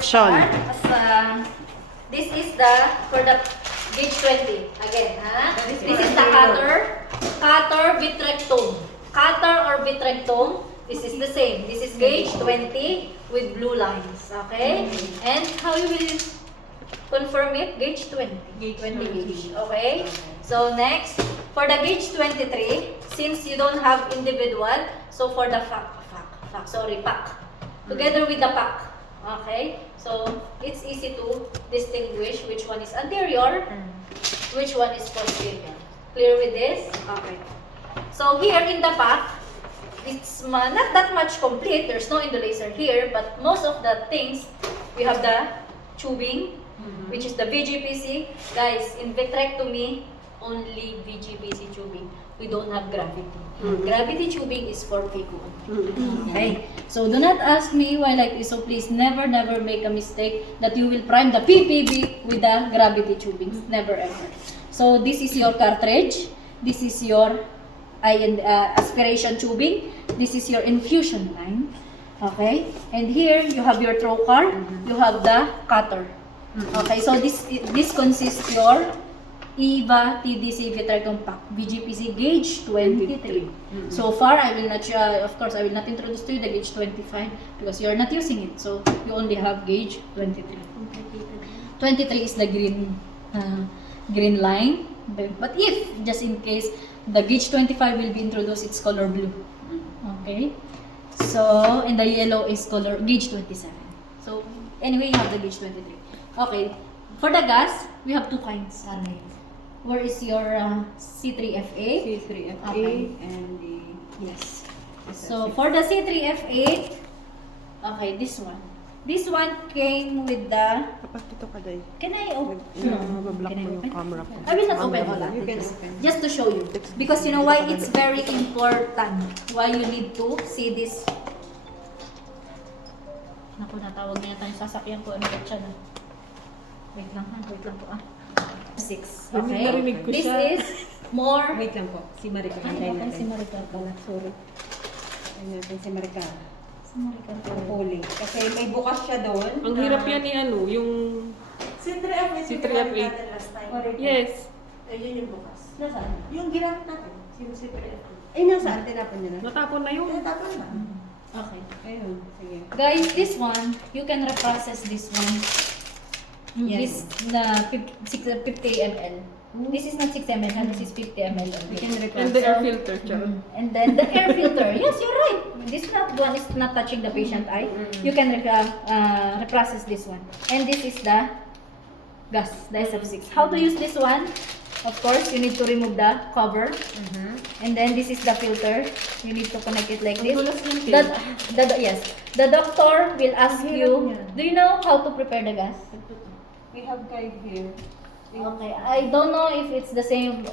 Sean. This is the for the gauge 20 again, ha? This is the cutter vitrectum. Cutter or vitrectum. This is the same. This is gauge 20 with blue lines, okay? And how you will confirm it? Gauge 20. Gauge 20 gauge, okay? So next, for the gauge 23, since you don't have individual, so for the pack, together with the pack, okay? So it's easy to distinguish which one is anterior, which one is posterior. Clear with this? Okay. So here in the pack, it's not that much complete. There's no indolacer here, but most of the things, we have the tubing, which is the VGPC. Guys, in vitrectomy, only VGPC tubing. We don't have gravity. Gravity tubing is for PICU. Okay? So do not ask me why like this. So please never make a mistake that you will prime the PPB with the gravity tubing. Never ever. So this is your cartridge. This is your aspiration tubing. This is your infusion line. Okay? And here you have your trocar. You have the cutter. Okay, so this consists your EVA TDC vitrectomy pack VGPC gauge 23. So far, I will not, of course, I will not introduce to you the gauge 25 because you are not using it. So you only have gauge 23. 23 is the green line. But if just in case the gauge 25 will be introduced, it's color blue. Okay. So and the yellow is color gauge 27. So anyway, you have the gauge 23. Okay, for the gas, we have two kinds. Where is your C3F8? C3F8 Okay. and the Yes. So for the C3F8, okay, this one. This one came with the. Kapag dito ka day. Can I open? Mabablock Can I mo yung open? camera ko. I will not open all that. You can open. Just to show you. Because you know why it's very important. Why you need to see this. Naku, natawag niya tayong sasakyan ko. Ano ba siya na? Wait lang po ah. 6. Okay. Narinig ko This siya. is more. Wait lang po. Si Maricar. Ay, okay, si Maricar pala. Sorry. Ayun natin si Maricar. Si Maricar Yung pala. polling. Kasi may bukas siya doon. Ang hirap yan ni ano, yung C3F8 C3F8. last time. Yes. Ayun yung bukas. Nasaan? Yung ginamit natin, yung C3F8. Ay, nasaan? Tinapon niya na. Natapon na yun. Tinatapon na. Okay. Ayun. Sige. Guys, this one, you can reprocess this one. Yes. This na 50 ml. This is not 6 ml, this is 50 ml. We can And record. the air filter, char. And then the air filter. Yes, you're right. This one is not touching the patient eye. You can reprocess this one. And this is the gas, the SF6. How to use this one? Of course, you need to remove the cover. And then this is the filter. You need to connect it like this. Yes. The doctor will ask you, do you know how to prepare the gas? We have guide here. Okay, I don't know if it's the same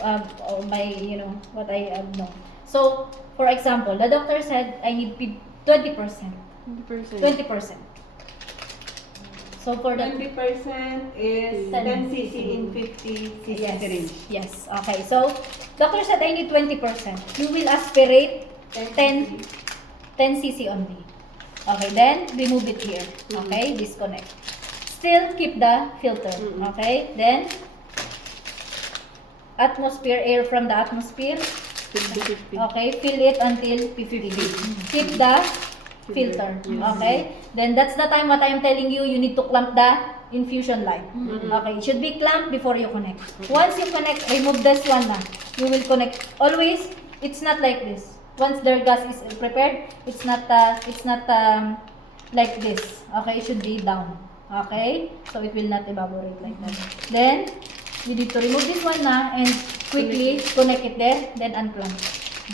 by, you know, what I know. So, for example, the doctor said I need 20%. 20%. So, for the 20% is 10 cc in 50 cc syringe. Yes, okay. So, doctor said I need 20%. You will aspirate 10 cc only. Okay, then remove it here. Okay, disconnect. Still keep the filter. Okay, then atmosphere, air from the atmosphere. 50-50. Okay, fill it until 50. Keep the filter. Okay, then that's the time what I am telling you. You need to clamp the infusion line. Okay, it should be clamped before you connect. Once you connect, remove this one na. You will connect. Always, it's not like this. Once the gas is prepared, it's not like this. Okay, it should be down. Okay, so it will not evaporate like that. Then you need to remove this one na and quickly connect it there, then unclamp.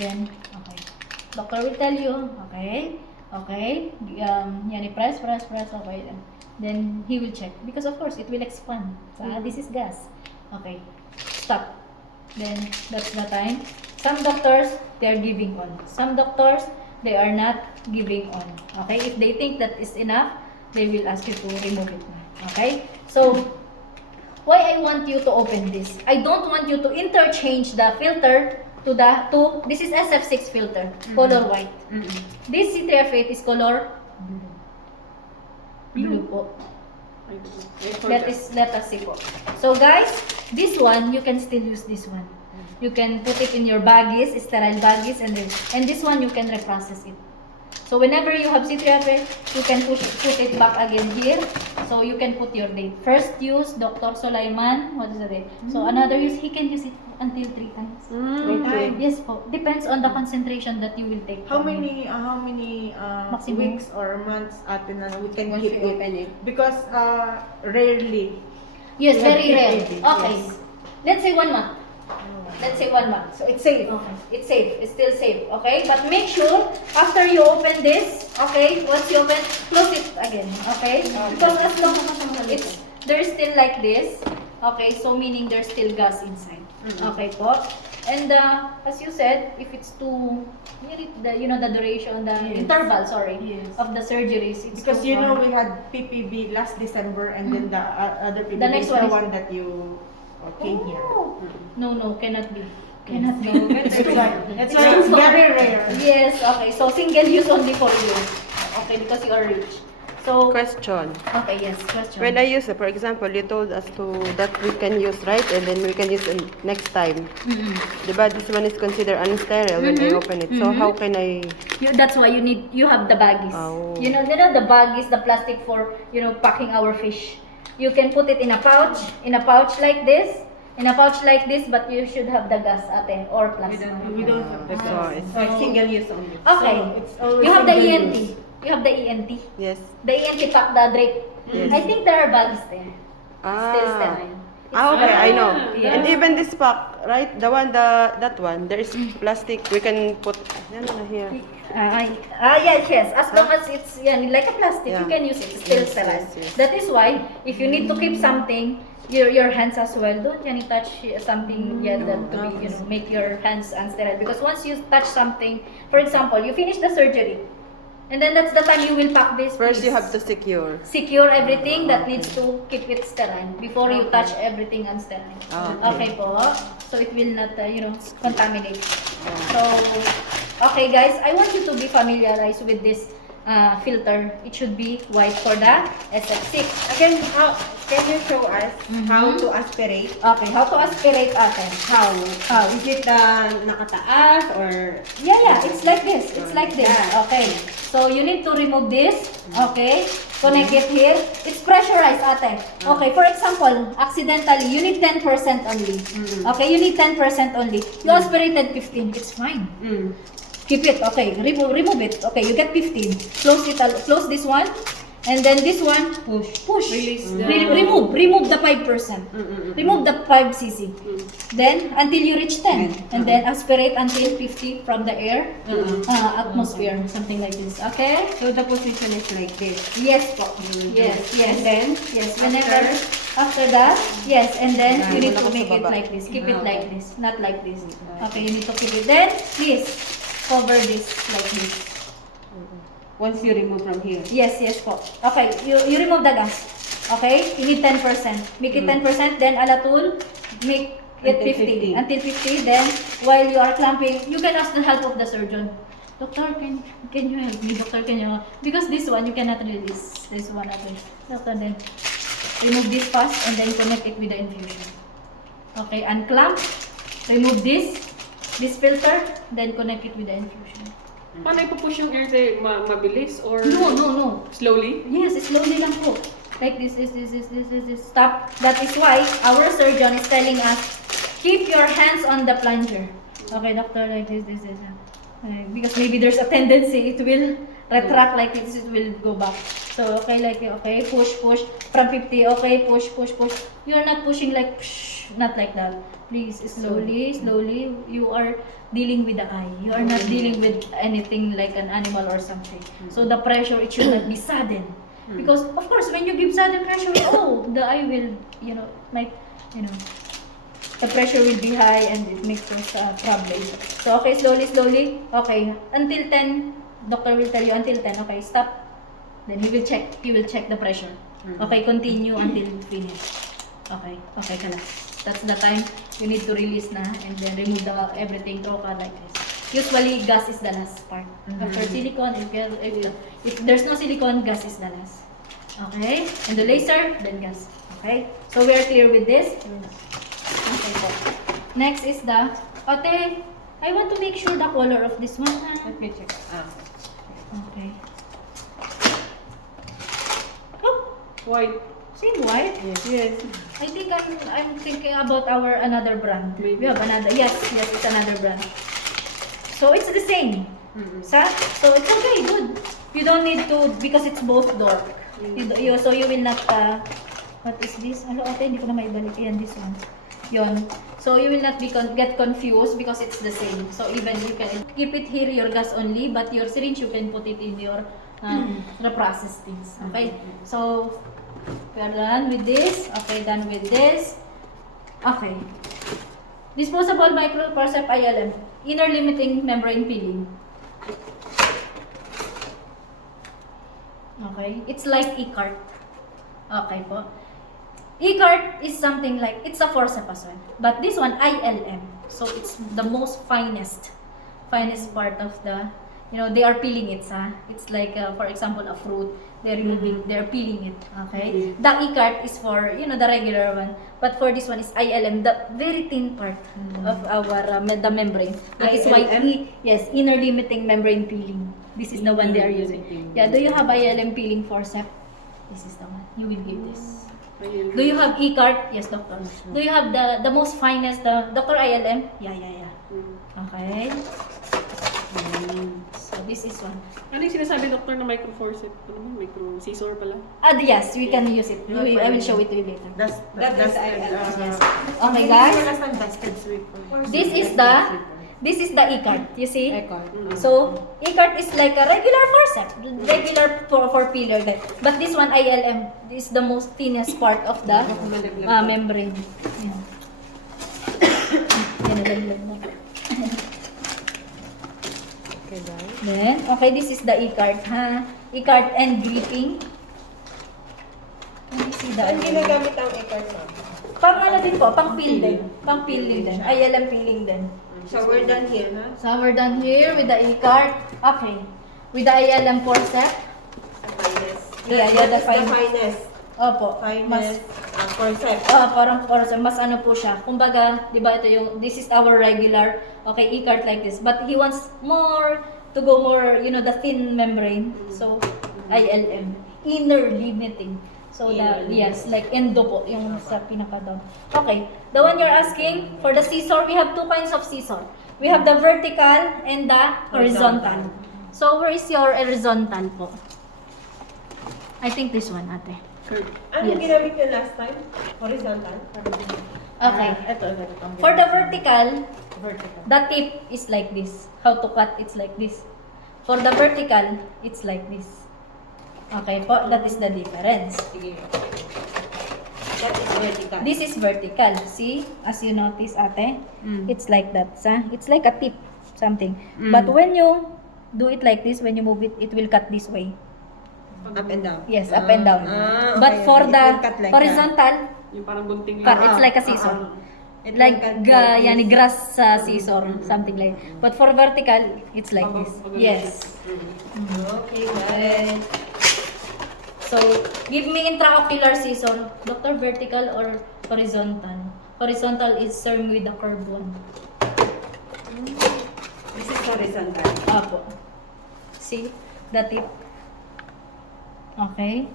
Then okay, doctor will tell you. Okay, yan press. Okay, then he will check because of course it will expand. So this is gas. Okay, stop. Then that's the time. Some doctors they are giving on. Some doctors they are not giving on. Okay, if they think that is enough, they will ask you to remove it. Okay, so why I want you to open this? I don't want you to interchange the filter to this is SF6 filter, color white. This C3F8 is color blue po. Let us see po. So guys, this one, you can still use this one. You can put it in your baggies, sterile baggies, and this one you can reprocess it. So whenever you have C3F, you can put it back again here. So you can put your date. First use, Dr. Sulaiman, what is the date? So another use, he can use it until 3 times. Okay. Yes po. Depends on the concentration that you will take. How from it. many Maximum. weeks or months atin na we can Once keep you it? open it. Because rarely. Yes, We have very rare. keep it, Okay. yes. Let's say 1 month. Let's say 1 month. So it's safe. Okay. It's safe. It's still safe. Okay? But make sure after you open this, okay, once you open, close it again. Okay? Because as long as it's there's still like this, okay, so meaning there's still gas inside. Okay po. And as you said, if it's too the duration, the Yes. interval, sorry, Yes. of the surgeries, it's Because too you know far. we had PPB last December and then the other PPB The next is one the is- one that you came here. Oh. No, cannot be. Cannot be. That's why. That's why It's it's too very far. rare. Yes, okay. So single use only for you. Okay, because you are rich. So Question. okay, yes, question. When I use it, for example, you told us that we can use, right? And then we can use it next time. Diba? This one is considered unsterile when I open it. So how can I... That's why you have the baggies. Oh. You know the baggies, the plastic for packing our fish. You can put it in a pouch like this, but you should have the gas ate or plastic. We don't have the So gas. it's- So it's single use only. Okay. So it's always You have the single ENT. use. You have the ENT. Yes. The ENT pack, the drape. Yes. I think there are baggies there. Still sterile. Okay, I know. Yeah. And even this pack, right? That one, there is plastic. We can put... Yan na here. Yes. As long as it's like a plastic, you Yeah. can use it. Still Yes, sterile. yes, yes. That is why, if you need to keep something, your hands as well, don't touch something that to be, make your hands unsterile. Because once you touch something, for example, you finish the surgery, and then that's the time you will pack this. First, you piece. have to secure. Secure everything that needs to keep it sterile before you touch everything unsterile. Okay. Okay po. So it will not, contaminate. So, okay guys, I want you to be familiarized with this filter. It should be white for the SF6. Again, can you show us how to aspirate? Okay, how to aspirate ate? How? How? Is it nakataas or? Yeah, it's like this. It's like this. Yeah. Okay. So you need to remove this. Okay. Connect it here. It's pressurized, ate. Okay. For example, accidentally, you need 10% only. Okay. You need 10% only. You aspirated 15. It's fine. Keep it. Okay. Remove it. Okay. You get 15. Close this one. And then this one, push. Release the- Remove the 5%. Remove the 5 cc. Then, until you reach 10. And then aspirate until 50 from the air, atmosphere, something like this. Okay? So the position is like this. Yes po. Yes. And then? Yes. Whenever, after that, yes. And then, you need to Wala ka make sa it baba. like this. Keep it like this. Not like this. Okay, you need to keep it. Then, please, cover this like this. Once you remove from here. Yes po. Okay, you remove the gas. Okay? You need 10%. Make it 10%, then alatul, make it Until 50. 50. Until 50, then while you are clamping, you can ask the help of the surgeon. Doctor, can you help me? Doctor, can you? Because this one, you cannot release this one again. Doctor, then remove this fast and then connect it with the infusion. Okay, unclamp, remove this filter, then connect it with the infusion. Paano ipupush yung air say mabilis or No. slowly? Yes, slowly lang po. Like this. Stop. That is why our surgeon is telling us, keep your hands on the plunger. Okay, doctor, like this. Because maybe there's a tendency, it will retract like this, it will go back. So, okay, push. From 50, okay, push. You're not pushing like, not like that. Please, slowly. You are dealing with the eye. You are not dealing with anything like an animal or something. So the pressure, it should not be sudden. Because of course, when you give sudden pressure, the eye will, the pressure will be high and it makes us problem. So okay, slowly. Okay, until 10, doctor will tell you until 10. Okay, stop. Then he will check the pressure. Okay, continue until finish. Okay ka na. That's the time you need to release na and then remove everything, throw ka like this. Usually, gas is the last part. After silicone, if there's no silicone, gas is the last. Okay? And the laser, then gas. Okay? So we are clear with this? Okay po. Next is the, Ate, I want to make sure the color of this one. Let me check. Okay. Oh, White. same white? Yes. I think I'm thinking about our another brand. Maybe. We have another, yes, it's another brand. So it's the same. Sa? So it's okay, good. You don't need to, because it's both dark. So you will not, what is this? Hello, ate, hindi ko na maibalik. Yan, this one. Yun. So you will not be get confused because it's the same. So even you can keep it here, your gas only, but your syringe, you can put it in your reprocess things. Okay? So, we are done with this. Okay, done with this. Okay. Disposable micropercept ILM. Inner limiting membrane peeling. Okay. It's like e-cart. Okay po. E-cart is something like, it's a forceps as well. But this one, ILM. So it's the most finest part of the, you know, they are peeling it, sa. It's like, for example, a fruit. They're removing, they're peeling it. Okay. The e-cart is for, you know, the regular one. But for this one is ILM, the very thin part of our the membrane. That is why yes, inner limiting membrane peeling. This is the one they are using. Yeah. Do you have ILM peeling forceps? This is the one. You will give this. Do you have e-cart? Yes, doctor. Do you have the most finest, the Dr. ILM? Yeah. Okay. So this is one. Ano yung sinasabi, doctor, na microforceps? Ano naman? Micro-scissor pala? Yes, we can use it. I will show it to you later. That is Yes. Okay, guys. This is the e-cart. You see? So e-cart is like a regular forceps, regular for peeler. But this one ILM is the most thinnest part of the membrane. Yeah. Okay, guys. Then, okay, this is the e-cart, ha? E-cart and gripping. Let me see the Saan ginagamit ang e-card mo? pang ano din po, pang peel din. Pang peeling din. ILM peeling din. So we're done here, ha? So, we're done here with the e-cart. Okay. With the ILM forceps. The finest. Yeah, The the finest. Opo. Mas, Finest concept. parang mas ano po siya. Kumbaga, di ba ito yung, this is our regular, okay, e-cart like this. But he wants more, to go more, you know, the thin membrane. So, ILM. Inner limiting. So, yes, like endo po, yung sa pinaka-down. Okay. The one you're asking, for the scissor, we have two kinds of scissor. We have the vertical and the horizontal. So, where is your horizontal po? I think this one, ate. Ano Yes. ginamit niyo last time? Horizontal? Okay. For the vertical, the tip is like this. How to cut, it's like this. For the vertical, it's like this. Okay po, that is the difference. Sige. That is vertical. This is vertical. See, as you notice, ate, it's like that. It's like a tip, something. But when you do it like this, when you move it, it will cut this way. Up and down. Yes, up and down. Okay. But for It the will cut like horizontal, Yung parang bunting it's like a scissor. It Like will cut like yani this. grass scissor, something like. But for vertical, it's like this. Yes. Okay, guys. So, give me intraocular scissor. Doctor, vertical or horizontal? Horizontal is served with the curved one. This is horizontal. Apo. See? The tip. Okay?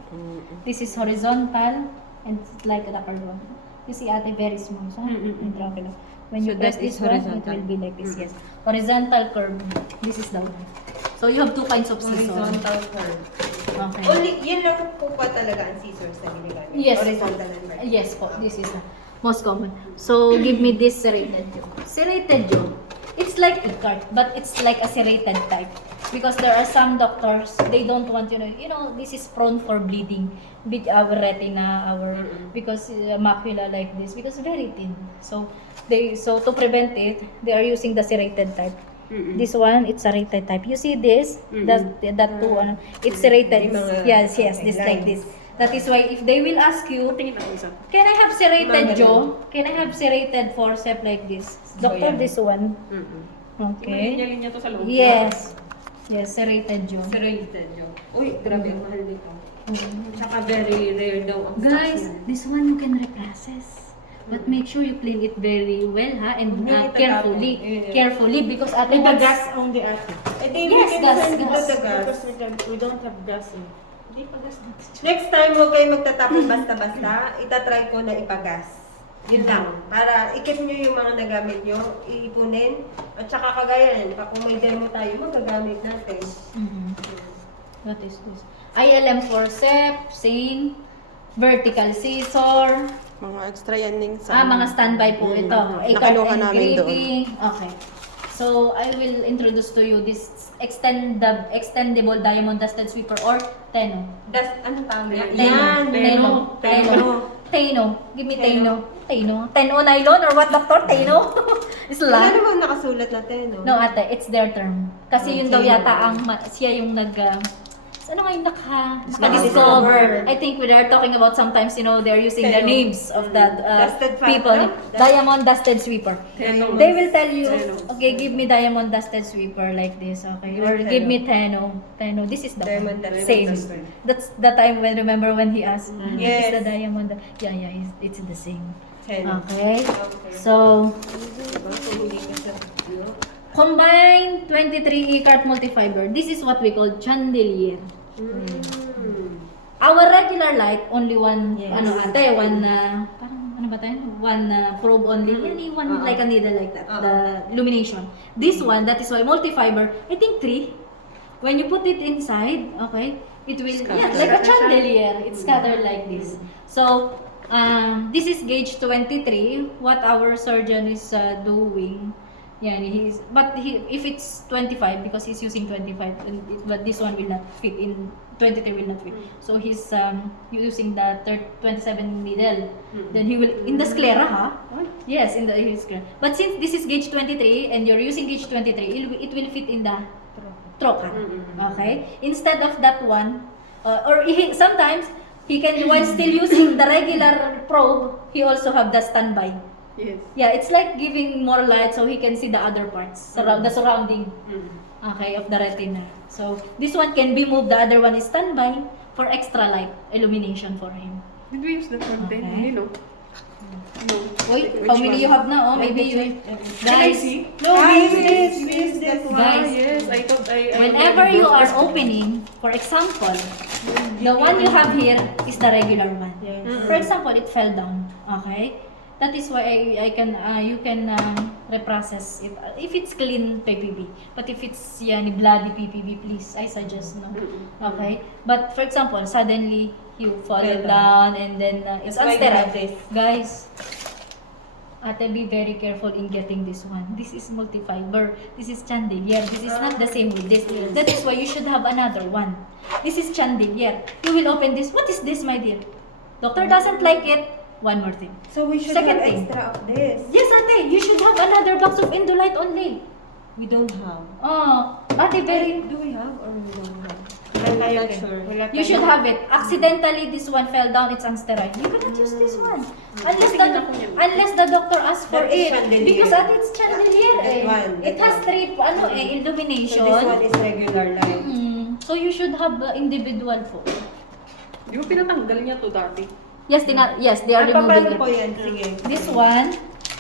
This is horizontal and it's like the curved one. You see, ate, very small. So, intraocular. When you So press that this is one, it horizontal. will be like this. Yes. Horizontal curve. This is the one. So, you have two kinds of scissor. Horizontal curve. Okay. Only, yun lang po pa talaga ang scissors na ginagamit. Yes. Horizontal and vertical. Yes po, this is the most common. So, give me this serrated jaw. Serrated jaw, it's like e-cart, but it's like a serrated type. Because there are some doctors, they don't want, you know, this is prone for bleeding with our retina, because macula like this, because very thin. So, to prevent it, they are using the serrated type. This one, it's serrated type. You see this? That two, it's serrated. Yung mga- Yes, okay, this like lines. this. That is why if they will ask you, Tingin ako isa. can I have serrated Mga jaw? Can I have serrated forceps like this? Doctor, yan. this one. Yung Okay. linya-linya to sa loob. Yes. Yes, serrated jaw. Serrated yun. Uy, grabe ang mahal nito. Saka very rare daw ang Guys, stocks this one you can reprocess. But make sure you clean it very well, ha? And Huwag niyo carefully. itatapon. Yeah. Carefully, because ate With the once- gas only ate. I think Yes, we can gas, send gas. to the gas. Because we don't have gas eh. Hindi pa gas dito. Next time, huwag kayo magtatapon basta-basta. Itatry ko na ipagas. Yun lang. Para ikip nyo yung mga nagamit nyo, iipunin. At saka kagaya yan, kung may demo tayo, magagamit natin. Mhm. What is this? ILM forceps, same, vertical scissor, Mga extra yan ning sa... mga standby po ito. Nakaluha namin doon. Engraving. Okay. So, I will introduce to you this extendable diamond dusted sweeper or Teno. Ano tawag yan? Teno. Teno. Give me Teno. Teno nylon or what, doctor? Teno? Is Wala lang? namang nakasulat na no? No, ate, it's their term. Kasi yun daw Okay. yata siya yung ano nga yung naka-discover. I think we are talking about sometimes, they're using the Teno. names of the Dusted people. no? Diamond dusted sweeper. Teno. They will tell you, Teno. okay, give me diamond dusted sweeper like this, okay? Or Teno. give me Teno. This is the Diamond one. dusted Same. sweeper. That's the time remember when he asked, Yes. it's the diamond. Yeah, it's the same. Okay. Okay. So, combined 23 E-cart multifiber. This is what we call chandelier. Our regular light, only one, Yes. one, parang, ano ba tayo? One probe only. Yan yung one, like a needle like that. The illumination. This one, that is why multifiber, I think 3. When you put it inside, okay, it will, like a chandelier. It's scattered like this. So, this is gauge 23. What our surgeon is doing, yeah, if it's 25, because he's using 25, but this one will not fit in, 23 will not fit. So he's using the 27 needle. Then he will, in the sclera, yes, in the sclera. But since this is gauge 23 and you're using gauge 23, it will fit in the trocar. Okay? Instead of that one, sometimes he can, while still using the regular probe, he also have the standby. Yes. Yeah, it's like giving more light so he can see the other parts, the surrounding, okay, of the retina. So this one can be moved, the other one is standby for extra light illumination for him. Did we use the front Okay. end? No. No. Wait, how many you have now? Maybe you, guys. No, we use this, this. we use this one. Guys, Yes, I thought I Whenever you are opening, for example, the one you have here is the regular one. Yes. For example, it fell down. Okay, that is why I can you can reprocess it if it's clean PPB. But if it's bloody PPB, please, I suggest no. Okay, but for example, suddenly you fall Fell down and then it's That's why you have unsterile. this. Guys, ate, be very careful in getting this one. This is multifiber. This is chandelier. This is not the same with this. That is why you should have another one. This is chandelier. You will open this. What is this, my dear? Doctor doesn't like it. One more thing. So we should Second have thing. extra of this. Yes, ate, you should have another box of Indolite only. We don't have. Oh, ate, very... Do we have or we don't have? Wala I'm tayo not din. sure. Wala You tayo. should have it. Accidentally, this one fell down. It's unsterile. You cannot use this one. Unless the doctor asks for That is it. chandelier. Because ate, it's chandelier. That one, It that has one. 3, illumination. So this one is regular light. So you should have individual po. Di ba pinatanggal niya to dati? Yes, they are Paano removing po it. yan? Sige. This one,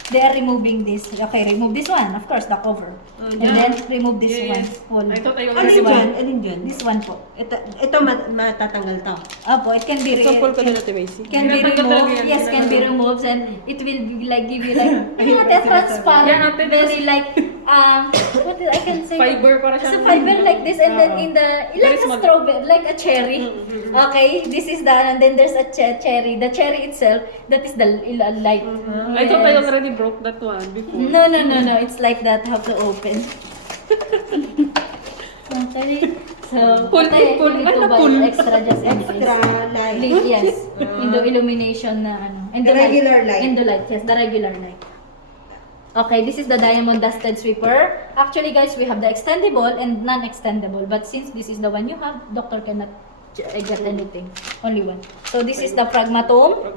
they are removing this. Okay, remove this one. Of course, the cover. And yeah. then remove this Yes. one. I thought I Alin already dyan? Alin dyan? This one po. Ito matatanggal to. Opo, it can be Sample ko na natin, Macy. can be Tinatanggal talaga removed. yan, Yes, can be tinatanggal. removed and it will be like give you like transparent, Yeah, ate, very like what did I can say? Fiber para It's siya. a fiber like this and then Oo. in the Very like a small. strawberry, like a cherry. Okay, this is the and then there's a cherry. The cherry itself, that is the light. I thought I Yes. already broke that one before. No. It's like that. How to open? Okay. So, Pull, ate, pull, you need ano, to buy pull? extra just in case. Extra light. Yes. Indo illumination na ano. The regular light. Indo light. Yes, the regular light. Okay, this is the diamond dusted sweeper. Actually, guys, we have the extendable and non-extendable. But since this is the one you have, doctor cannot get anything. Only one. So this is the Fragmatome.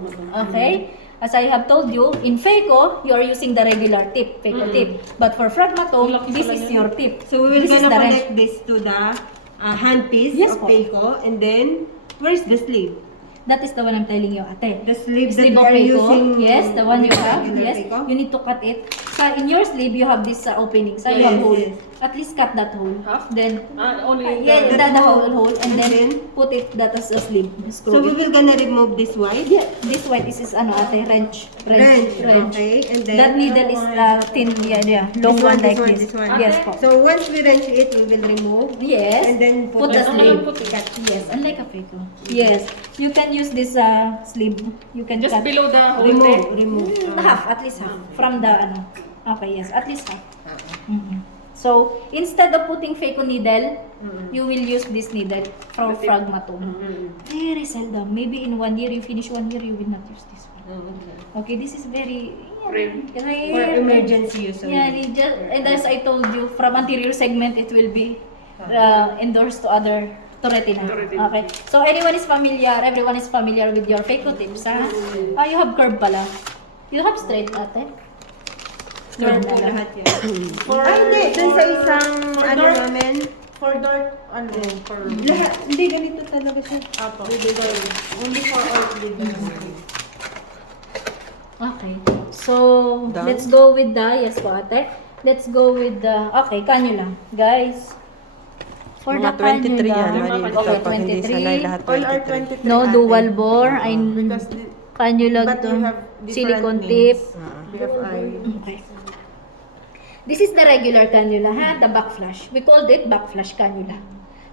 Okay. As I have told you, in Phaco, you are using the regular tip, Phaco tip. But for Fragmatome, Laki this pala is yan. your tip. So we will This is gonna the connect this to the handpiece Yes of po. Payco and then Where's the sleeve? That is the one I'm telling you, ate. The sleeve that Sleeve you of are Fayco. using. Yes, the one you with have. regular Yes, Fayco? you need to cut it. So in your sleeve, you have this opening. So you Yes, have hole. yes. At least cut that hole. Half? Then, Only yeah, the hole, and And then then? put it that as a sleeve. So Screw we it. will gonna remove this white. Yeah, this white is ano ate, wrench. Wrench. Okay. And then That needle is thin, yeah, long This one, one, like this one, this. this one. Yes po. So once we wrench it, we will remove. Yes. And then Put put the the sleeve. sleeve. Yes, unlike a Fayco. Yes, you can use this sleeve. You can just cut. below the hole Remove. there. Remove. Half, at least half. From the ano. Okay, yes, at least half. Mhm. So, instead of putting Fayco needle, you will use this needle from Fragma 2. Very seldom. Maybe in 1 year, you finish 1 year, you will not use this one. Okay, this is very Rare. For emergency use. only. Yeah, and as I told you, from anterior segment, it will be endorsed to retina. To retina. Okay. So everyone is familiar with your Fayco tips, ha? Ah, you have curve pala. You have straight, ate? Curve po Curve na lang. lahat yan. For, Ay, hindi. Dun sa for- isang, for ano dark- namin, For dark, for... lahat, hindi ganito talaga siya. Apo. Only for all Okay. So, Done? let's go with the, yes po ate. Let's go with the, okay, cannula. Guys, for Mga the 23 yan, cannula, Marita, okay, pag hindi 23. sanay lahat All are 23. 23. No, ate. dual bore, I Because cannula but to you have different silicone names. tip. BFI. Okay. This is the regular cannula, ha? The backflash. We called it backflash cannula.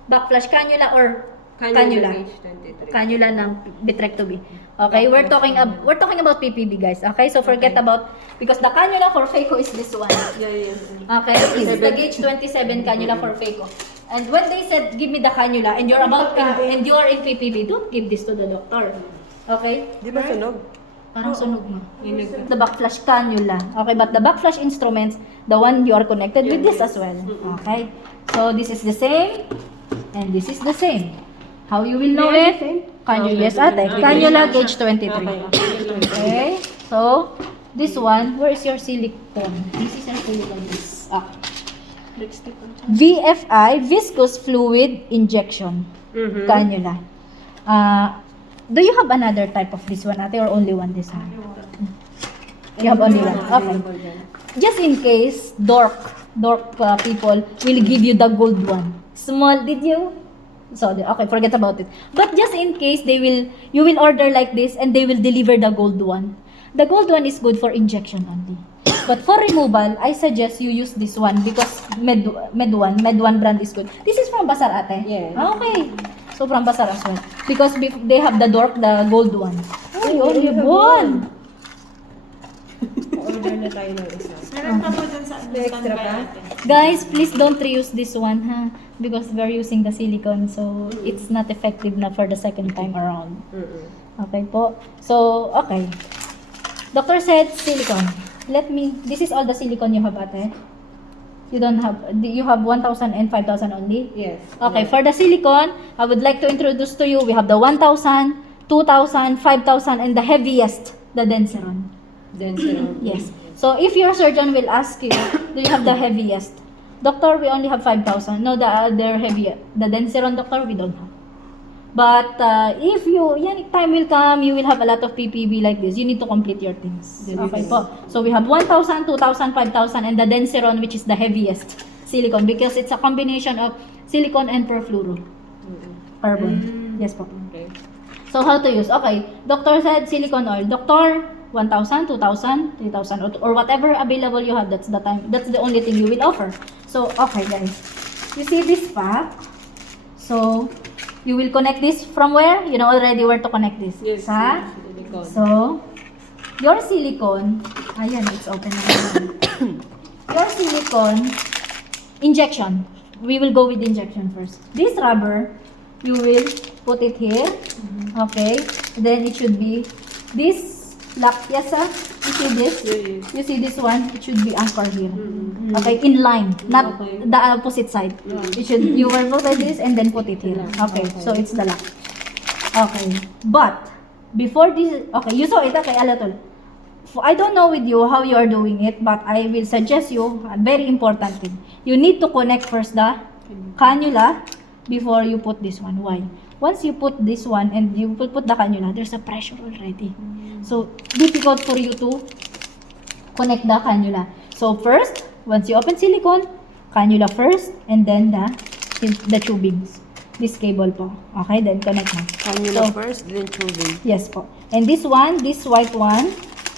Backflash cannula or cannula. age 23. Cannula ng vitrectomy. Okay, we're talking about PPB, guys. Okay, so forget about, because the cannula for Fayco is this one. Yeah, yes. Okay, this is the gauge 27 cannula for Fayco. And when they said, give me the cannula, and you're and you're in PPB, don't give this to the doctor. Okay? Di ba sunog? Parang sunog mo. The backflash cannula. Okay, but the backflash instruments, the one you are connected with this as well. Okay? So, this is the same, and this is the same. How you will know it? Cannula, yes ate. Cannula gauge 23. Okay? So, this one, where is your silicone? This is your silicone. This. Ah. VFI, viscous fluid injection. Cannula. Do you have another type of this one, ate, or only one this one? You have only one. Okay. Just in case, dork people will give you the gold one. Small, did you? So, okay, forget about it. But just in case, you will order like this and they will deliver the gold one. The gold one is good for injection only. But for removal, I suggest you use this one because Med1 brand is good. This is from Basar, ate? Yes. Okay. So, from Basar as well. Because they have the gold one. Oh, you only have one. Order na tayo ng isa. Meron pa po dyan sa May extra standby pa? natin. Guys, please don't reuse this one, ha? Because we're using the silicone, so it's not effective na for the second time around. Okay po? So, okay. Doctor said silicone. This is all the silicone you have, ate? You don't have, you have 1,000 and 5,000 only? Yes. Okay, for the silicone, I would like to introduce to you, we have the 1,000, 2,000, 5,000, and the heaviest, the Denseron. Then, so, Yes. So, if your surgeon will ask you, do you have the heaviest? Doctor, we only have 5,000. No, they're heavier. The Denseron, doctor, we don't have. But, if time will come, you will have a lot of PPB like this. You need to complete your things. Okay po. So, we have 1,000, 2,000, 5,000, and the Denseron, which is the heaviest silicone because it's a combination of silicone and perfluoro. Carbon. Yes po. Okay. So, how to use? Okay. Doctor said silicone oil. Doctor, 1,000, 2,000, 3,000, or whatever available you have. That's the time. That's the only thing you will offer. So, okay guys. You see this pack? So, you will connect this from where? You know already where to connect this. Yes. Sa? Silicone. So, your silicone, ayan, it's open na. Your silicone injection. We will go with injection first. This rubber, you will put it here. Okay. Then it should be this lock. Yes, sir? You see this? Yes. You see this one? It should be anchored here. Okay, in line, not the opposite side. You will put like this and then put it here. Okay, so it's the lock. Okay, but before this, okay, you saw it, okay, a little. I don't know with you how you are doing it, but I will suggest you a very important thing. You need to connect first the cannula before you put this one. Why? once you put this one and you put the cannula, there's a pressure already. So, difficult for you to connect the cannula. So, first, once you open silicone, cannula first, and then the tubings. This cable po. Okay, then connect na. Cannula So, first, then tubing. yes po. And this one, this white one,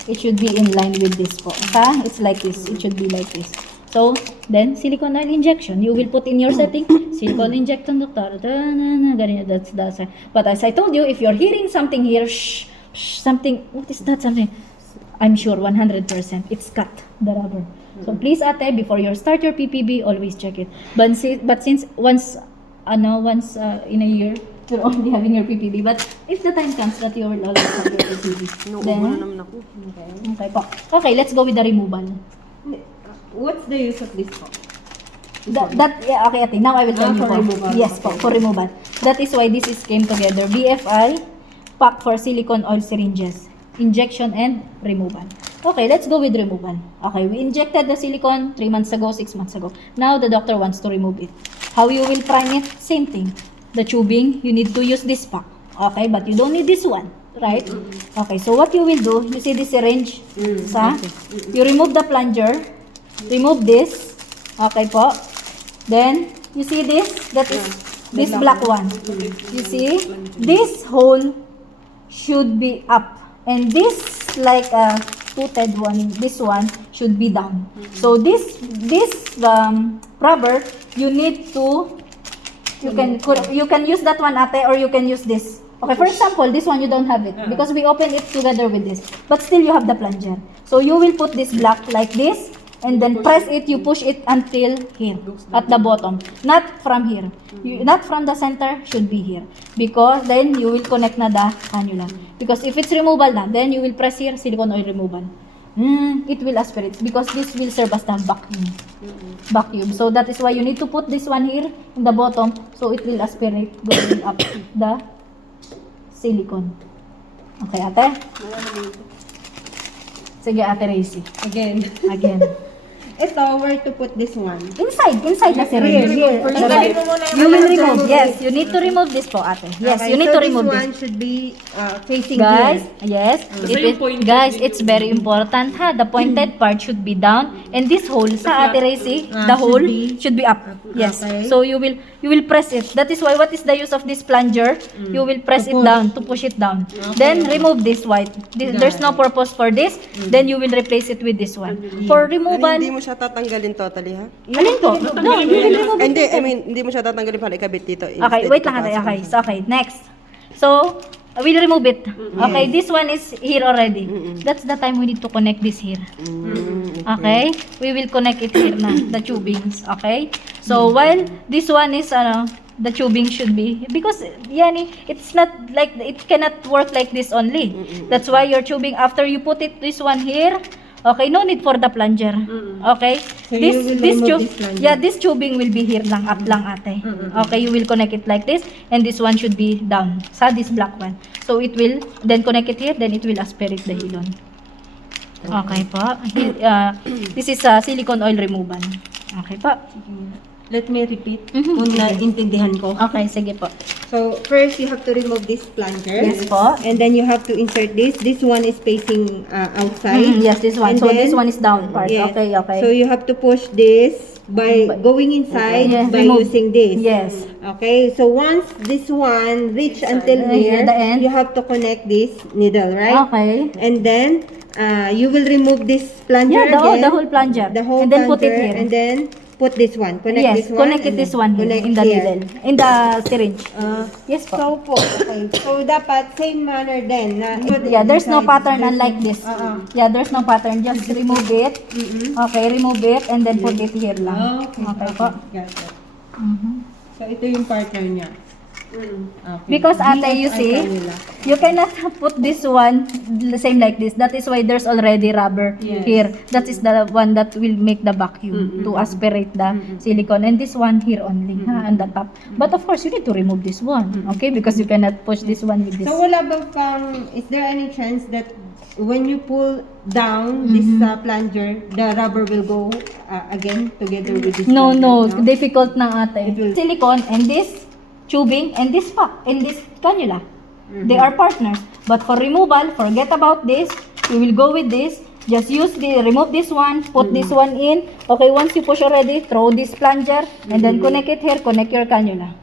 it should be in line with this po. Okay? It's like this. It should be like this. So, then, silicone oil injection. You will put in your setting, silicone injection, doctor. Ganyan, that's. But as I told you, if you're hearing something here, something, what is that something? I'm sure 100% it's cut, the rubber. So, please ate, before you start your PPB, always check it. But since once in a year, you're only having your PPB. But if the time comes that you will always have your PPB, No, then, na naman ako. okay po. Okay, let's go with the removal. What's the use of this po? Yeah, okay, ate. Now I will tell you For po. removal. Yes po, for removal. That is why this is came together. BFI, pack for silicone oil syringes. Injection and removal. Okay, let's go with removal. Okay, we injected the silicone 3 months ago, 6 months ago. Now the doctor wants to remove it. How you will prime it? Same thing. The tubing, you need to use this pack. Okay, but you don't need this one. Right? Okay, so what you will do, you see this syringe? You remove the plunger. Remove this. Okay po. Then, you see this? That is this black one. You see? This hole should be up. And this, like a toothed one, this one should be down. So, this rubber, you need to, you can use that one, ate, or you can use this. Okay, for example, this one you don't have it because we open it together with this. But still you have the plunger. So, you will put this black like this. And then press it, you push it until here, at the bottom. Not from here. Not from the center, should be here. Because then you will connect na the cannula. Because if it's removal na, then you will press here, silicone oil removal. It will aspirate. Because this will serve as the vacuum. So that is why you need to put this one here, in the bottom, so it will aspirate going up the silicone. Okay, ate? Sige, ate Racy. Again. Again. Ito, where to put this one? Inside the syringe. Here. Tanggalin mo muna You will remove. Yes, you need to remove this po, ate. Yes, Okay, you need so to remove this this. one should be facing Guys, here. yes. So yung pointed Guys, dito. it's very important ha. The pointed part should be down and this hole sa ate Racy, the hole should be up. Yes. Okay. So you will press it. That is why what is the use of this plunger? You will press it down to push it down. Then remove this white. There's no purpose for this. Then you will replace it with this one. For Pero removal, hindi mo siya tatanggalin totally, ha? alin po? No, you will remove it. Hindi, I mean, hindi mo siya tatanggalin para ikabit dito. Okay, Instead, wait lang ate. ipapasok Okay, mo. so okay, next. So, we'll remove it. Okay, this one is here already. That's the time we need to connect this here. Okay? We will connect it here na, the tubings. Okay? So, while this one is, the tubing should be, because, yani, it's not like, it cannot work like this only. That's why your tubing, after you put it, this one here, okay, no need for the plunger. Okay? So you will remove this plunger. Yeah, this tubing will be here lang, up lang ate. Okay, you will connect it like this, and this one should be down. Sa this black one. So it will, then connect it here, then it will aspirate the hilon. Okay po. This is silicone oil removal. Okay po. Let me repeat kung naintindihan ko. Okay, sige po. So, first you have to remove this plunger. Yes po. And then you have to insert this. This one is facing outside. Yes, this one. And So then- this one is down part. Yes. Okay, okay. So you have to push this by going inside Yes, by remove. using this. Yes. Okay, so once this one reach until here, the end. you have to connect this needle, right? Okay. And then you will remove this plunger Yeah, again. the whole plunger. The whole And then put it plunger, here. And then put this one. Connect Yes, this one. connect it and this then one here, connect in the here. needle. In the syringe. Yes po. So po, okay. So dapat same manner din. Na, Yeah, there's no inside, pattern there's unlike no- this. Yeah, there's no pattern. Just remove it. Okay, remove it and then put it here lang. Okay po. Got it. Mhm. So ito yung partner niya. Okay. Because ate, you BFI see, cannula. you cannot put this one the same like this. That is why there's already rubber Yes. here. That is the one that will make the vacuum to aspirate the silicone. And this one here only, on the top. But of course, you need to remove this one, okay? Because you cannot push this one with this. So wala bang is there any chance that when you pull down this plunger, the rubber will go again together with this No, plunger? no, difficult na ate. It will- Silicone and this tubing and this cannula. They are partners. But for removal, forget about this. We will go with this. Just remove this one, put this one in. Okay, once you push already, throw this plunger, and then connect it here, connect your cannula.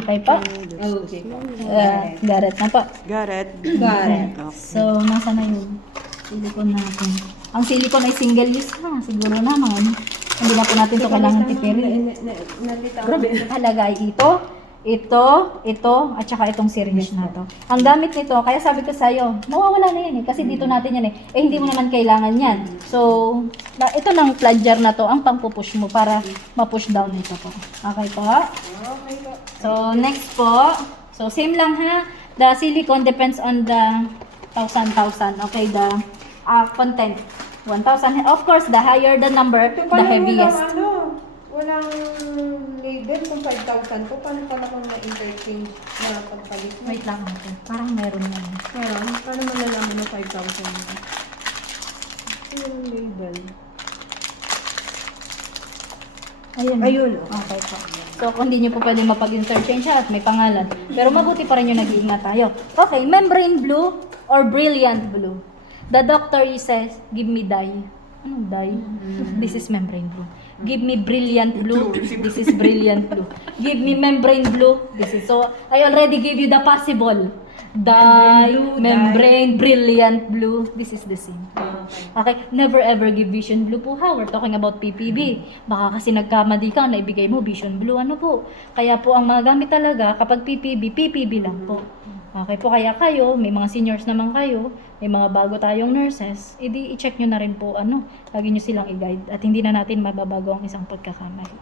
Okay po? Okay. Got it na po. Got it. Got it. So, nasa na yung silicone natin? Ang silicone ay single use na. Siguro naman. Hindi na po natin ito kailangan tipirin. Halaga ay ito, at saka itong syringe na to. Ang gamit nito, kaya sabi ko sa'yo, mawawala na yan eh. Kasi dito natin yan eh. Eh, hindi mo naman kailangan yan. So, ito ng plunger na to, ang pang-push mo para ma-push down ito po. Okay po? So, next po. So, same lang ha. The silicone depends on the 1,000. Okay, the content. 1,000. Of course, the higher the number, the heaviest. Walang label kung 5,000 po. Paano pala kung na-interchange na pagpalit mo? Wait lang natin. Parang meron yan. Pero, paano malalaman na 5,000 mo? Ito yung label. Ayun. Okay po. So, kung hindi nyo po pwede mapag-interchange siya at may pangalan. Pero mabuti pa rin yung nag-iingat tayo. Okay, membrane blue or brilliant blue. The doctor says, give me dye. Anong dye? This is membrane blue. Give me brilliant blue. This is brilliant blue. Give me membrane blue. This is so. I already gave you the possible. Dye, membrane, brilliant blue. This is the same. Okay, never ever give vision blue po ha. We're talking about PPB. Baka kasi nagkamali ka na ibigay mo vision blue. Ano po? Kaya po ang mga gamit talaga kapag PPB lang po. Okay po, kaya kayo, may mga seniors naman kayo, may mga bago tayong nurses, edi i-check nyo na rin po, lagi nyo silang i-guide at hindi na natin mababago ang isang pagkakamali.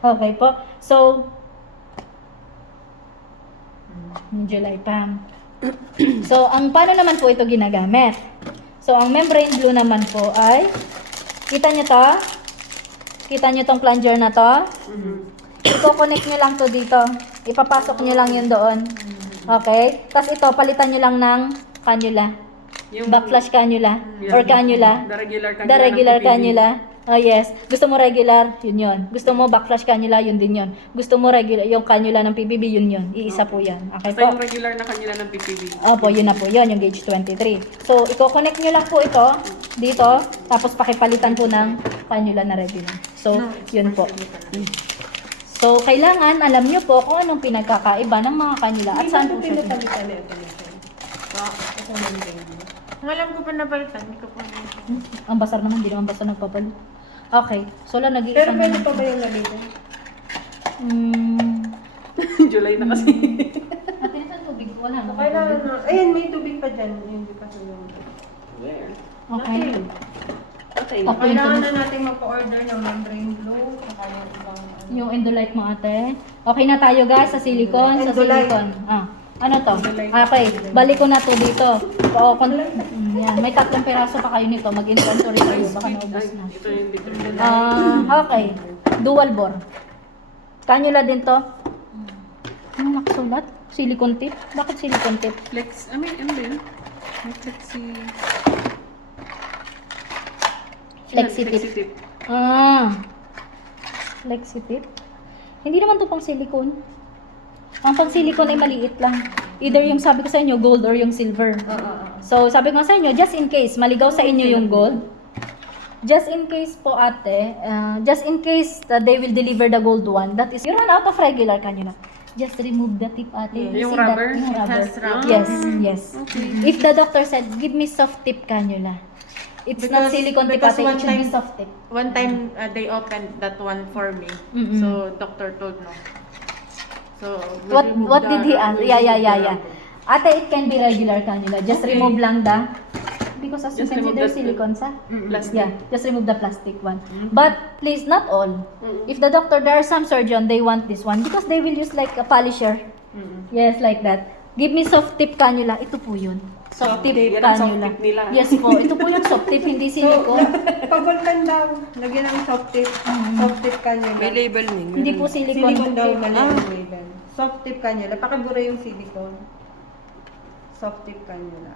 Okay po, so, July pa. So, paano naman po ito ginagamit? So, ang membrane blue naman po ay, kita nyo to? Kita nyo tong plunger na to? I-connect nyo lang to dito. Ipapasok nyo lang yun doon. Okay? Tapos ito, palitan nyo lang ng cannula. Backflash cannula. Or cannula. The regular cannula. Oh yes. Gusto mo regular, yun. Gusto mo backflash cannula, yun din yun. Gusto mo regular, yung cannula ng PPB, yun. Iisa po yan. Okay Basta po? yung regular na kanila ng PPB. Opo, yun na po yun, yung gauge 23. So, i-connect nyo lang po ito, dito, tapos pakipalitan po ng cannula na regular. So, yun po. So, kailangan alam nyo po kung anong pinagkakaiba ng mga cannula at saan po siya. Ang alam ko pa napalitan, hindi ko pa Ang basar naman, hindi naman basta nagpapalit. Okay, so lang nag-iisa Pero pwede na. pa ba yung label? July na kasi. Natin sa tubig, wala na. Kailangan na. Ayan, may tubig pa dyan. Yung di pa sulong. Where? Okay. Okay. Okay. Kailangan na natin magpa-order ng membrane blue. Saka yung ibang Yung endolite mo ate. Okay na tayo guys, sa silicone. Endolite. Ano to? Okay, balik ko na to dito. Oo, yan. May 3 piraso pa kayo nito. Mag-inventory kayo. Baka naubos na. Ito yung liter. Okay. Dual bore. Cannula din to. Ano nakasulat? Silicone tip? Bakit silicone tip? Flex, ano ba yun? May flexi... Flexi tip. Flexi tip. Flexi tip? Hindi naman to pang silicone. Ang pang silicone ay maliit lang. Either yung sabi ko sa inyo, gold or yung silver. So, sabi ko sa inyo, just in case, maligaw sa inyo yung gold. Just in case po ate, just in case they will deliver the gold one, that is, you run out of regular cannula. Just remove the tip ate. You Yung see that? rubber? Yung It rubber. has rubber. Yes. If the doctor said, give me soft tip cannula. It's not Because- silicone tip because ate, one it should be time- soft tip. One time, they opened that one for me. Mm-mm. So, doctor told no. So, we remove What the- did he ask? we Yeah. remove the rubber. Ate, it can be regular cannula. Just Okay. remove lang the, because as you Just can see, remove there's the silicone sa. Plastic. Yeah, just remove the plastic one. But please, not all. If the doctor, there are some surgeon, they want this one because they will use like a polisher. Yes, like that. Give me soft tip cannula. Ito po yun. Soft tip Yan ang soft cannula. tip nila. Yes po. Ito po yung soft tip, hindi silicone. Pag-vulkan daw. Lagyan ng soft tip. Soft tip cannula. May label ning. Hindi po silicone. Silicone daw tip. mali ang label. Soft tip cannula. Pakibura yung silicone. Soft tip cannula.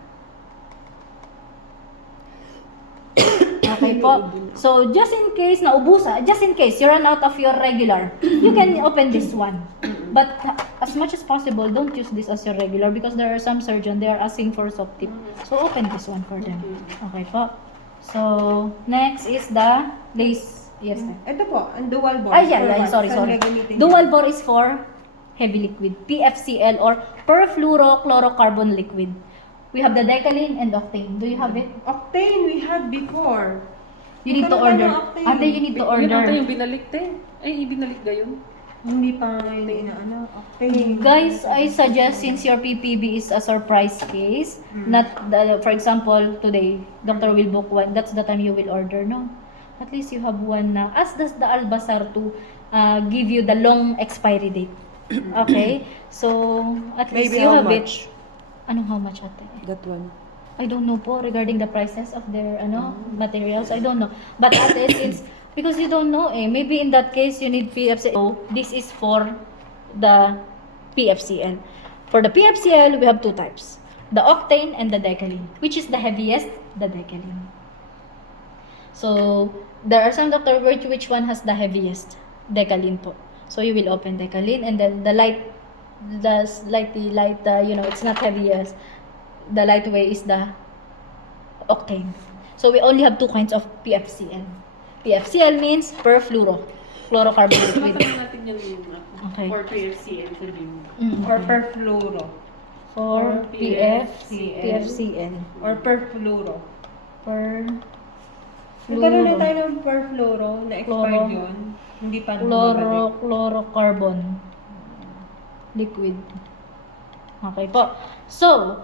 Okay po. So, just in case you run out of your regular, you can open this one. But as much as possible, don't use this as your regular because there are some surgeon, they are asking for soft tip. So open this one for them. Okay po. So, next is the lace. Yes, ma'am. Ito po, ang dual bore. Ay, yeah, For what? sorry. Saan gagamitin Dual yun? bore is for heavy liquid. PFCL or perfluorochlorocarbon liquid. We have the Decalin and Octane. Do you have it? Octane, we had before. You need to Magkano order. tayo ng Octane? Ate, you need to Yun ata order. yung binalik te. Ay, ibinalik ga yun. Hindi pa ngayon inaano. Octane. Guys, I suggest since your PPB is a surprise case, not for example, today, doctor will book one, that's the time you will order, no? At least you have one na, as does the Albazar to give you the long expiry date. Okay? So, at least Maybe you how have much? it. Anong how much ate? That one. I don't know po regarding the prices of their materials. I don't know. But ate, since because you don't know maybe in that case you need PFCL. So, this is for the PFCL. For the PFCL, we have two types. The Octane and the Decalin. Which is the heaviest? The Decalin. So, there are some doctor which one has the heaviest? Decalin po. So, you will open Decalin and then the slightly light, it's not heaviest. The lightweight is the Octane. So, we only have two kinds of PFCL. PFCL means perfluorocarbon liquid. Matanong natin yung Okay. for PFCL sabihin mo. Or perfluoro. For PFCL. Or perfluoro. Per Nagkaroon na tayo ng perfluoro na expired Fluoro. yun. Hindi pa bumabalik. Chlorocarbon liquid. Okay po. So,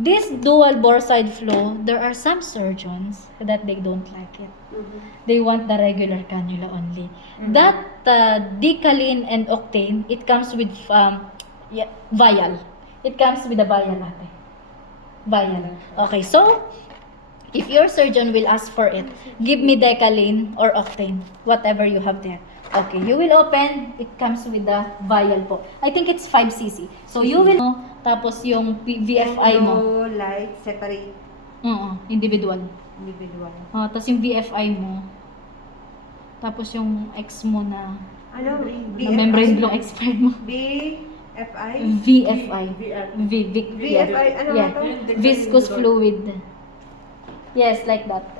this dual bore side flow, there are some surgeons that they don't like it. They want the regular cannula only. That Decalin and Octane, it comes with vial. It comes with a vial ate. Vial. Okay, so if your surgeon will ask for it, give me Decalin or Octane, whatever you have there. Okay, you will open, it comes with the vial po. I think it's 5 cc. So you will tapos yung VFI mo. No, light, separate, Individual. individual. Tapos yung VFI mo. Tapos yung X mo na Ano? membrane blue expired mo. BFI? VFI. VFI, ano Yeah. ba to? Viscous fluid. Yes, like that.